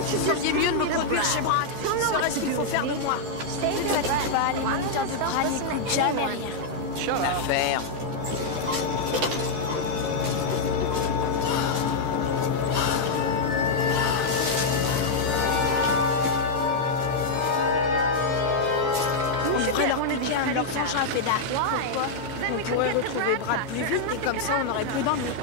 Vous feriez mieux de me conduire chez Brad. Serait-ce qu'il faut faire de moi? Ne fatigue pas, les moniteurs de Brad n'écoutent jamais rien. L'affaire. On devrait leur piquer un de leurs engins à pédale. Pourquoi? On pourrait retrouver Brad plus vite et comme ça on aurait plus d'ennuis.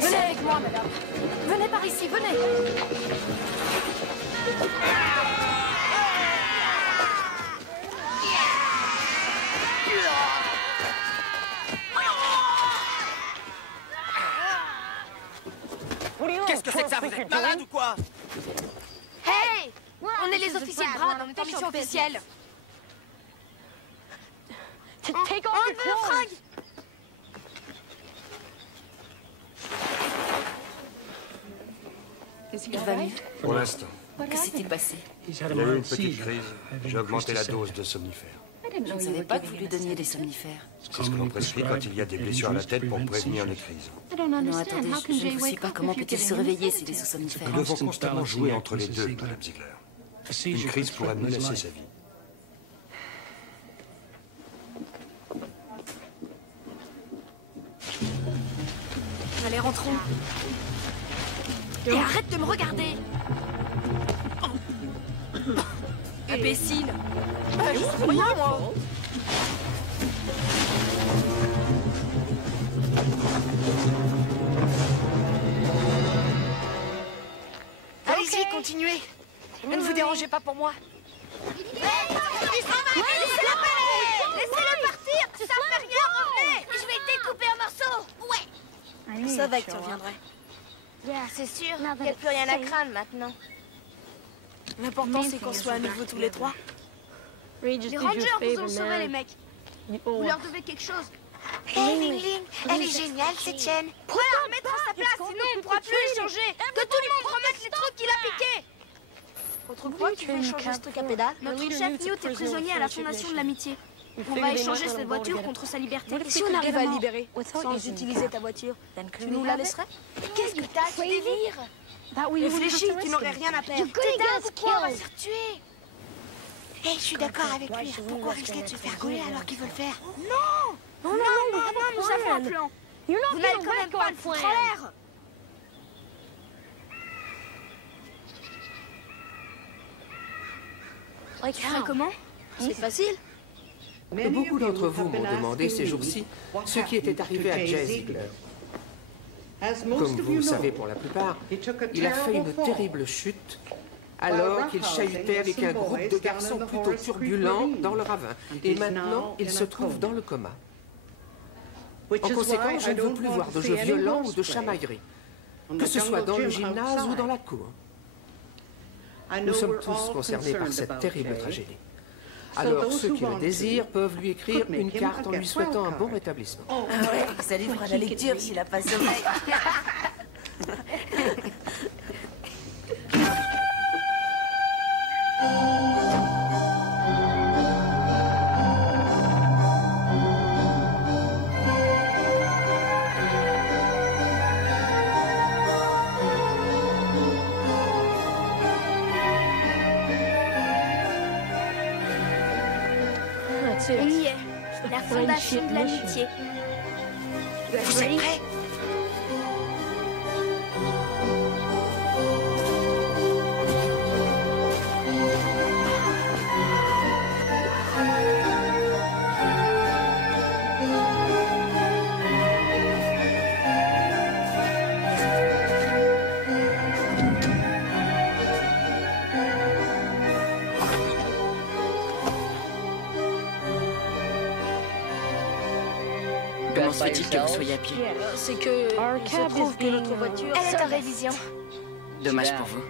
Venez avec moi, madame. Venez par ici, venez. Qu'est-ce que c'est que ça? Vous êtes malade ou quoi? Hey! On est les officiers de Brad, on est en mission officielle. Enlevez le fringue! Il va mieux. Pour l'instant. Que s'est-il passé? Il y a eu une petite crise. J'ai augmenté la dose de somnifères. Je ne savais pas que vous lui donniez des somnifères. C'est ce que l'on prescrit quand il y a des blessures à la tête pour prévenir les crises. Non, attendez, je ne vous suis pas. Comment peut-il se réveiller s'il est sous somnifères? Nous devons constamment jouer entre les deux, Madame Ziegler. Une crise pourrait menacer sa vie. Allez, rentrons. Et arrête de me regarder. Imbécile. Je suis rien, moi. Allez-y, continuez. Ne vous dérangez pas pour moi. Laissez-le partir. Ça fait rien, revenez. Je vais le découper en morceaux. Ouais. Je savais que tu reviendrais. C'est sûr. Il n'y a plus rien à craindre maintenant. L'important, c'est qu'on soit à nouveau tous les trois. Les Rangers vous ont sauvé, les mecs. Vous leur devez quelque chose. Hey, Ling Ling, elle est géniale, cette chaîne. Pourquoi la remettre à sa place, sinon on ne pourra plus échanger. Que tout le monde remette les trucs qu'il a piqués. Pourquoi tu fais changer ce truc à pédale? Notre chef Newt est prisonnier à la Fondation de l'Amitié. On va échanger cette voiture contre sa liberté. Et si on arrive à le libérer, sans utiliser ta voiture, tu nous la laisserais? Qu'est-ce que t'as? Tu délires? Réfléchis, tu n'aurais rien à perdre. T'es dingue ou quoi? On va se faire tuer. Hé, je suis d'accord avec lui. Pourquoi risquer de se faire gauler alors qu'il veut le faire? Non! Non, nous avons un plan. Vous n'allez quand même pas le foutre en l'air. Tu ferais comment? C'est facile. Beaucoup d'entre vous m'ont demandé ces jours-ci ce qui était arrivé à Jay Ziegler. Comme vous le savez pour la plupart, il a fait une terrible chute alors qu'il chahutait avec un groupe de garçons plutôt turbulents dans le ravin. Et maintenant, il se trouve dans le coma. En conséquence, je ne veux plus voir de jeux violents ou de chamailleries, que ce soit dans le gymnase ou dans la cour. Nous sommes tous concernés par cette terrible tragédie. Alors, ceux qui le désirent peuvent lui écrire une carte en lui souhaitant un bon rétablissement. Ah ouais, ça lui fera la lecture s'il n'a pas sommeil. On y est. La Fondation de l'Amitié. Vous êtes prêts? Comment se fait-il que vous soyez à pied? C'est que il se trouve que notre voiture... Elle est en révision. Dommage pour vous.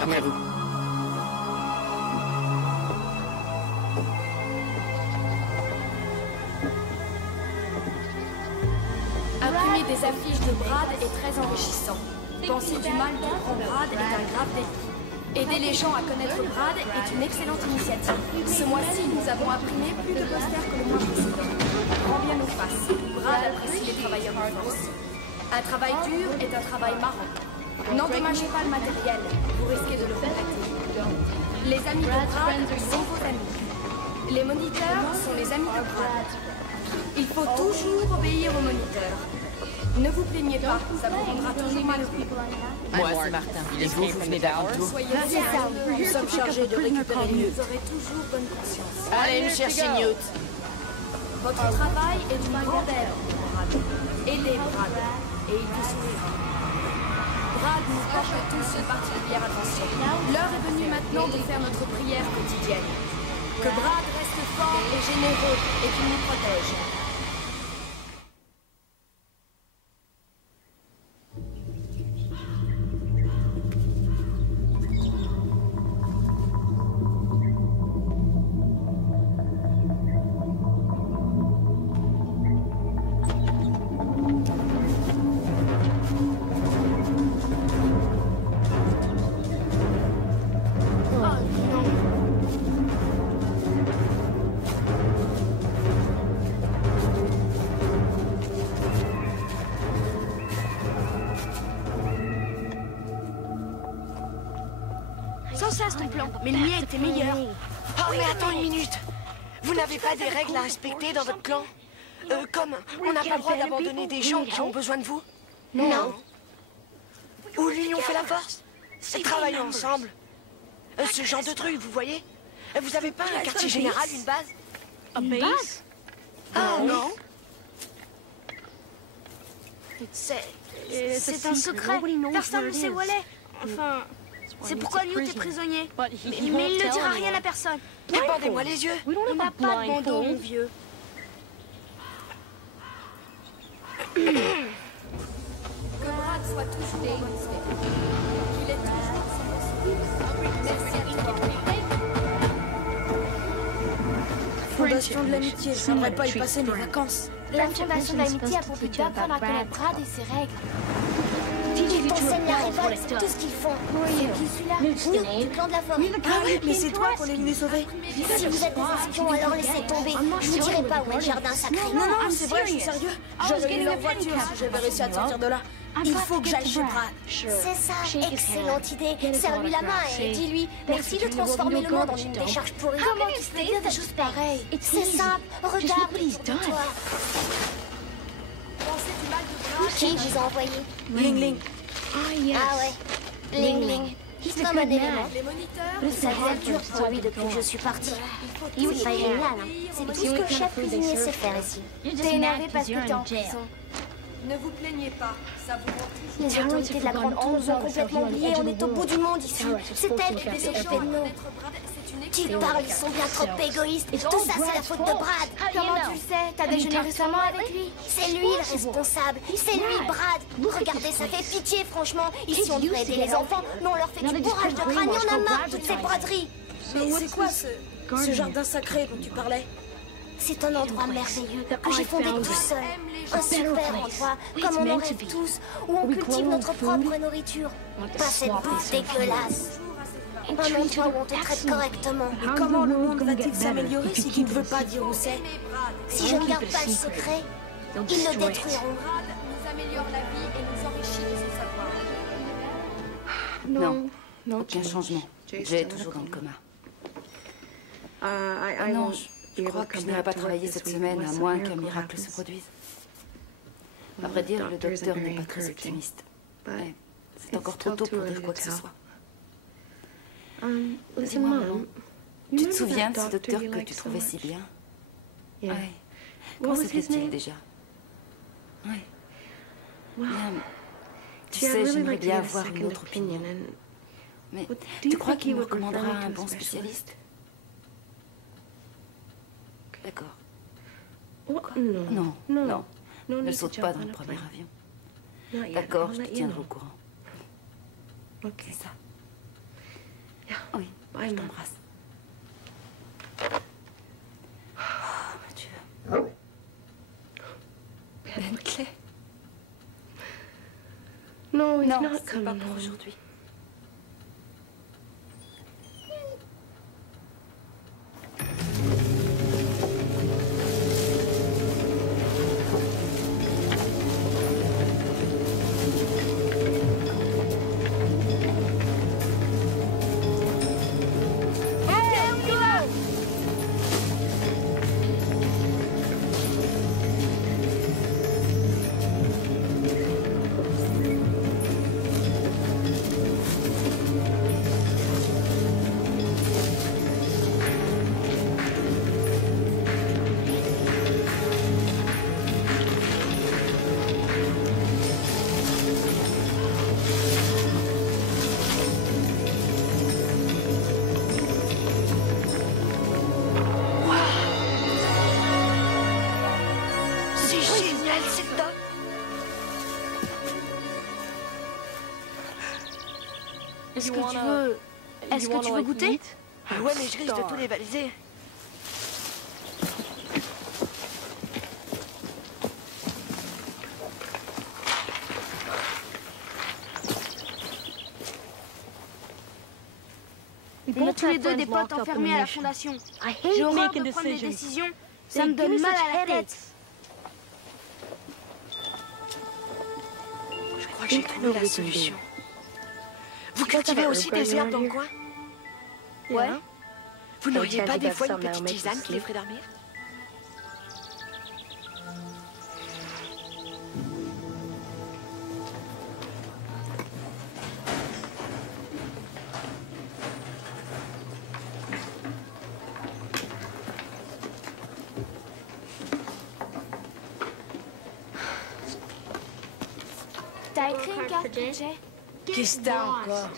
Après vous. Imprimer des affiches de Brad est très enrichissant. Penser du mal du grand Brad est un grave délit. Aider les gens à connaître Brad est une excellente initiative. Ce mois-ci, nous avons imprimé plus de posters que le mois précédent. Rends bien nos faces. Brad apprécie les travailleurs de force. Un travail dur est un travail marrant. N'endommagez pas le matériel, vous risquez de le regretter. Les amis de Brad sont vos amis. Les moniteurs sont les amis de Brad. Il faut toujours obéir aux moniteurs. Ne vous plaignez pas, ça vous rendra toujours malheureux. Moi, c'est Martin. Et vous venez d'aventure. Soyez C'est ça, nous sommes chargés de récupérer Newt. Vous aurez toujours bonne conscience. Allez me chercher Newt. Votre travail est d'une grande aide, Brad. Aidez Brad, et il vous sourira. Brad nous porte tous une particulière attention. L'heure est venue maintenant de faire notre prière quotidienne. Que Brad reste fort et généreux et qu'il nous protège. Sans cesse ton plan, mais le mien était meilleur. Oh, mais attends une minute. Vous n'avez pas des règles à respecter dans votre clan? Comme on n'a pas le droit d'abandonner des gens qui ont besoin de vous? Non. Ou l'union fait la force? C'est travailler ensemble. Ce genre de truc, vous voyez? Vous avez pas un quartier général, une base? Une base? Ah non. C'est un secret. Personne ne sait où elle est. Enfin, c'est pourquoi Newt est prisonnier. Mais il ne dira rien à personne. Bandez-moi les yeux. On n'a pas de bandeau, mon vieux. Que Brad soit toujours en bonne santé. Qu'il ait toujours son merci à toi. Fondation de l'amitié, je n'aimerais pas y passer mes vacances. La Fondation de l'amitié a pour but d'apprendre à connaître Brad et ses règles. Ils t'enseignent la révolte, tout ce qu'ils font. C'est qui celui-là? Newt, du clan de la forêt. Ah oui, mais c'est toi qu'on est venu sauver. Si vous êtes des espions, alors laissez tomber. Je vous dirai pas où est le jardin sacré. Non, non, c'est vrai, je suis sérieux. J'aurais eu leur voiture si j'avais réussi à te sortir de là. Il faut que j'aille chez Brad. C'est ça, excellente idée. Serre-lui la main et dis-lui merci de transformer le monde en une décharge pourrie. Comment tu peux dire des choses pareilles? C'est simple, regarde autour de toi. Pensez du mal de Brad. Qui vous a envoyé? Ling Ling. Ah ouais, Ling Ling. Comme un élément. Les moniteurs, Ça devient dur pour lui depuis que je suis partie. Il est pas génial, hein. C'est tout ce que le chef cuisinier sait faire ici. T'es énervé parce que t'es en prison. ne vous plaignez pas, ça vous rend toujours. Les autorités de la Grande Tour nous ont complètement oubliés. On est au bout du monde ici. C'est elle qui s'est occupée de nous. Tu parles, ils sont bien trop égoïstes. Tout ça, c'est la faute de Brad. Comment tu le sais? T'as déjeuné récemment avec lui? C'est lui le responsable. C'est lui, Brad. Regardez, ça fait pitié, franchement. Ici, on devrait aider les enfants, mais on leur fait du bourrage de crâne. Il y en a marre, toutes ces braderies. Mais c'est quoi ce jardin sacré dont tu parlais? C'est un endroit merveilleux que j'ai fondé tout seul. Un super endroit, comme on en rêve tous, où on cultive notre propre nourriture. Pas cette bouffe dégueulasse. Un endroit où on te traite correctement. Et comment le monde va-t-il s'améliorer si tu ne veux pas dire où c'est? Si je ne garde pas le secret, ils le détruiront. Brad nous améliore la vie et nous enrichit de son savoir. Non, aucun changement. Jay est toujours dans le coma. Non, je crois que je n'irai pas travailler cette semaine, à moins qu'un miracle se produise. À vrai dire, le docteur n'est pas très optimiste. Ouais, c'est encore trop tôt pour dire quoi que ce soit. Dis-moi, maman, tu te souviens de ce docteur que tu trouvais si bien? Ouais. Comment s'appelait-il déjà? Ouais. Bien. Tu sais, j'aimerais bien avoir une autre opinion. Mais tu crois qu'il me recommandera un bon spécialiste? D'accord. Non. Ne saute pas dans le premier avion. D'accord, je te tiendrai au courant. C'est ça. Oui, je t'embrasse. Oh, mon Dieu. Bentley. Non, c'est pas pour aujourd'hui. Est-ce que tu veux goûter? Ouais, mais je risque de tout dévaliser. On a tous les deux des potes enfermés à la fondation. J'ai horreur de prendre des décisions. Ça me donne mal à la tête. Je crois que j'ai trouvé la solution. Vous cultivez aussi des herbes dans le coin? Ouais. Vous n'auriez pas des fois une petite tisane qui les ferait dormir? T'as écrit une carte, Jay? Qu'est-ce que t'as encore?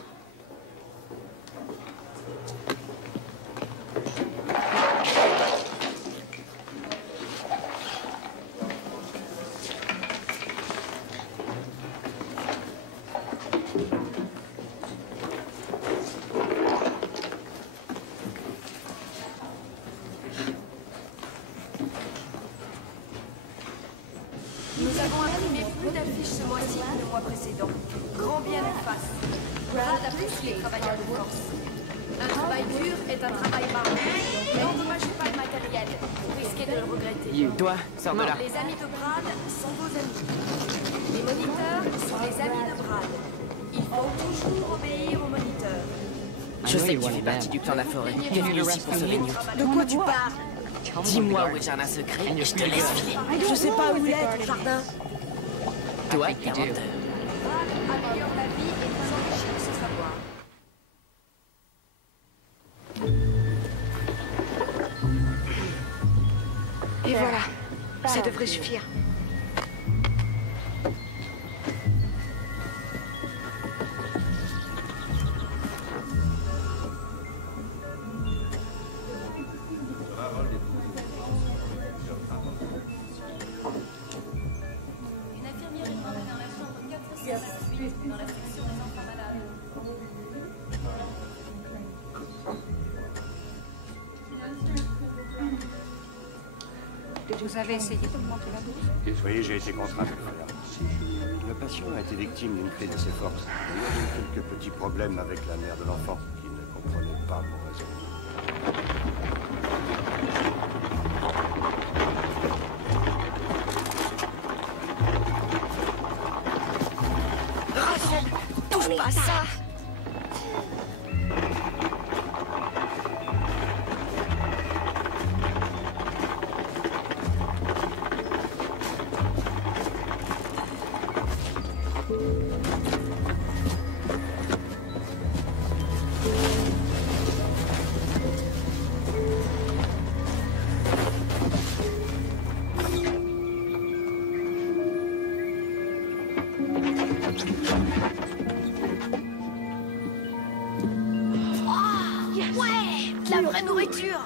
Nous avons imprimé plus d'affiches ce mois-ci que le mois précédent. Grand bien en face. Brad apprécie les travailleurs de force. Un travail dur est un travail marrant. N'endommagez pas le matériel. Vous risquez de le regretter. Toi, sors de là. Les amis de Brad sont vos amis. Les moniteurs sont les amis de Brad. Il faut toujours obéir aux moniteurs. Je sais que tu fais partie du clan de la forêt. T'es venu ici pour sauver Newt. De quoi tu parles? Dis-moi où est le jardin secret et je te laisse filer. Je sais pas où il est, ton jardin. Toi, t'es un menteur. Brad améliore la vie et nous enrichit de ce savoir. Et voilà, ça devrait suffire. Une infirmière est demandée dans la chambre 428 dans la section des enfants malades. Vous avez essayé d'augmenter la dose? Oui, j'ai été contraint de le faire. Le patient a été victime d'une crise assez forte. Il y a eu quelques petits problèmes avec la mère de l'enfant, qui ne comprenait pas vos raisons. Russell, touche pas à ça. Ouais, de la vraie nourriture.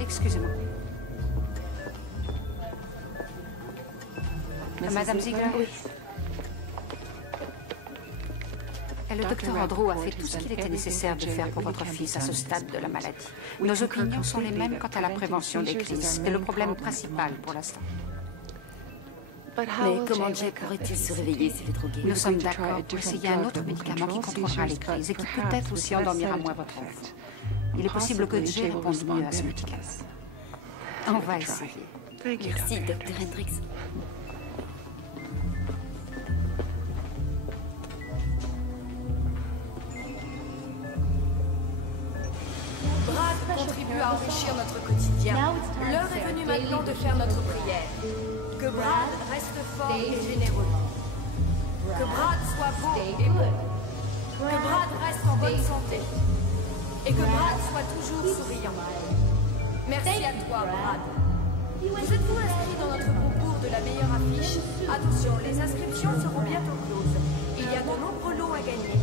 Excusez-moi. Madame Ziegler? Oui. Le docteur Andrew a fait tout ce qu'il était nécessaire de faire pour votre fils à ce stade de la maladie. Nos opinions sont les mêmes quant à la prévention des crises. C'est le problème principal pour l'instant. Mais comment Jay pourrait-il se réveiller s'il est drogué? Nous sommes d'accord pour essayer un autre médicament qui contrôlera les crises et qui peut-être aussi endormira moins votre fils. Il est possible que Jay réponde mieux à ce médicament. On va essayer. Merci, Dr. Hendricks. Brad contribue à enrichir notre quotidien. L'heure est venue maintenant de faire notre prière. Que Brad reste fort et généreux. Que Brad soit beau et bon. Que Brad reste en bonne santé. Et que Brad soit toujours souriant. Merci à toi, Brad. Vous êtes-vous inscrit dans notre concours de la meilleure affiche? Attention, les inscriptions seront bientôt closes. Il y a de nombreux lots à gagner.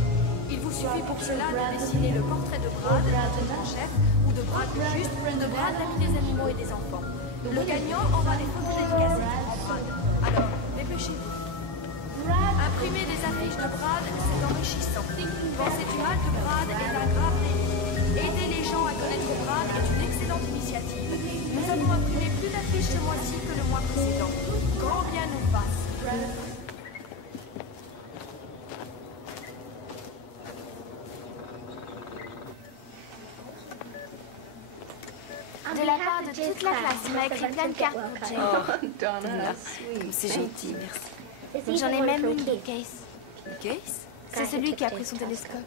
Il vous suffit pour cela de dessiner le portrait de Brad, notre chef, ou de Brad le juste, ou de Brad l'ami des animaux et des enfants. Le gagnant aura des photos dédicacées du grand Brad. Alors, dépêchez-vous. Imprimer des affiches de Brad, c'est enrichissant. Penser du mal de Brad est un grave délit. Aider les gens à connaître Brad est une excellente initiative. Nous avons imprimé plus d'affiches ce mois-ci que le mois précédent. Grand bien nous fasse. De la part de toute la classe, il m'a écrit plein de cartes pour Jay. Oh, Donna, c'est gentil, merci. J'en ai même une de Case. Case? C'est celui qui a pris son télescope.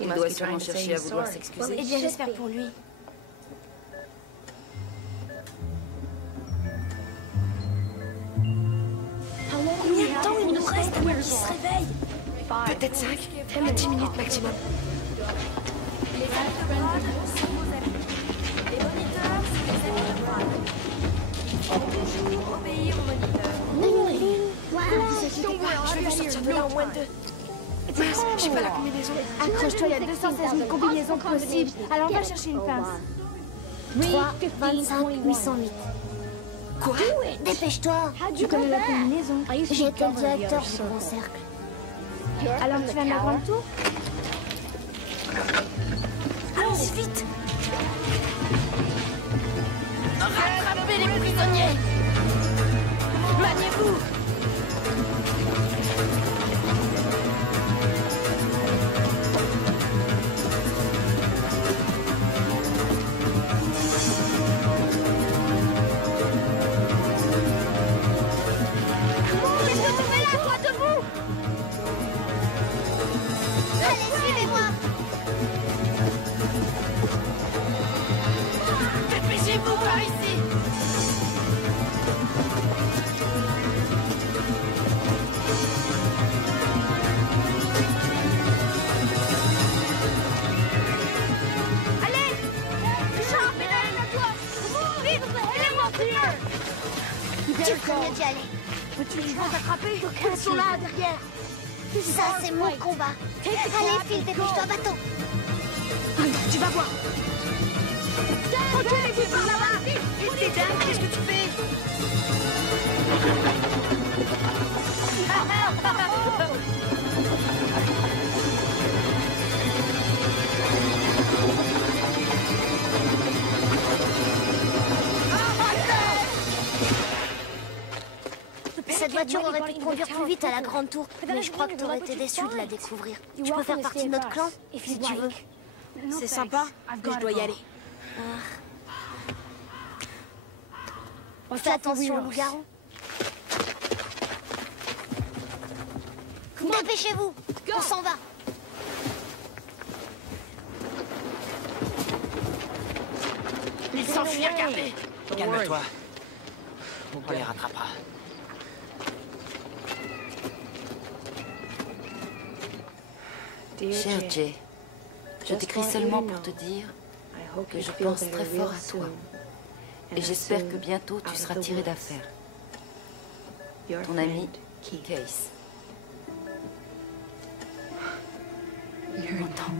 Il doit sûrement chercher à vouloir s'excuser. Eh bien, j'espère pour lui. Combien de temps il nous reste avant qu'il se réveille? Peut-être 5 à 10 minutes maximum. Les amis de Brad sont vos amis. Les moniteurs sont les amis de Brad. Il faut toujours obéir aux moniteurs. Je vais me sortir de là en moins de 2. J'ai pas la combinaison. Accroche-toi, il y a 216 000 combinaisons possibles. Alors va chercher une pince. 3, 25, 808. Quoi? Dépêche-toi. Tu connais la combinaison. J'ai été le directeur du grand cercle. Alors tu vas me la grande tour? Allons-y vite. Rattrapez les prisonniers. Maniez-vous. Dépêchez-vous par ici. Allez! Richard, pédale à toi! Vite! Aidez-moi, Peter! Tu connais d'y aller. Tu vas t'attraper? Ils sont là, derrière. Ça, c'est mon combat. Allez, Phil, dépêche-toi, bateau. Tu vas voir. Reculez-vous par là-bas! T'es dingue, qu'est-ce que tu fais? Cette voiture aurait pu te conduire plus vite à la grande tour, mais je crois que t'aurais été déçu de la découvrir. Tu peux faire partie de notre clan, si tu veux. C'est sympa, mais je dois y aller. Fais attention, loup-garou. Dépêchez-vous, on s'en va. Ils s'enfuient, regardez. Calme-toi. On les rattrapera. Cher Jay, je t'écris seulement pour te dire que je pense très fort à toi. Et j'espère que bientôt tu seras tiré d'affaire. Ton ami, Case. Il m'entend.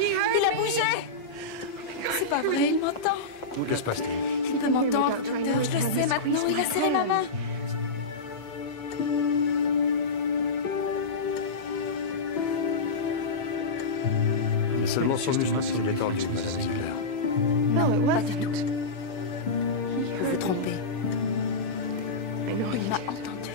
Il a bougé. C'est pas vrai, il m'entend. Que se passe-t-il? Il peut m'entendre, docteur. Je le sais maintenant. Il a serré ma main. C'est seulement son muscle qui s'est détendu, Madame Ziegler. Non, pas du tout. Vous vous trompez. Il m'a entendu.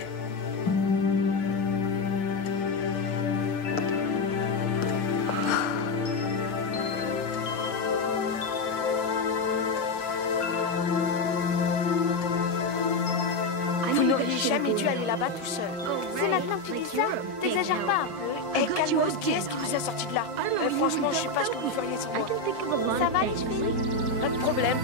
Vous n'auriez jamais dû aller là-bas tout seul. C'est maintenant que tu dis ça? T'exagères pas un peu. Et calmos, qui est-ce qui vous a sorti de là? Franchement, je sais pas ce que vous feriez sans moi. Ça va, les filles? Pas de problème.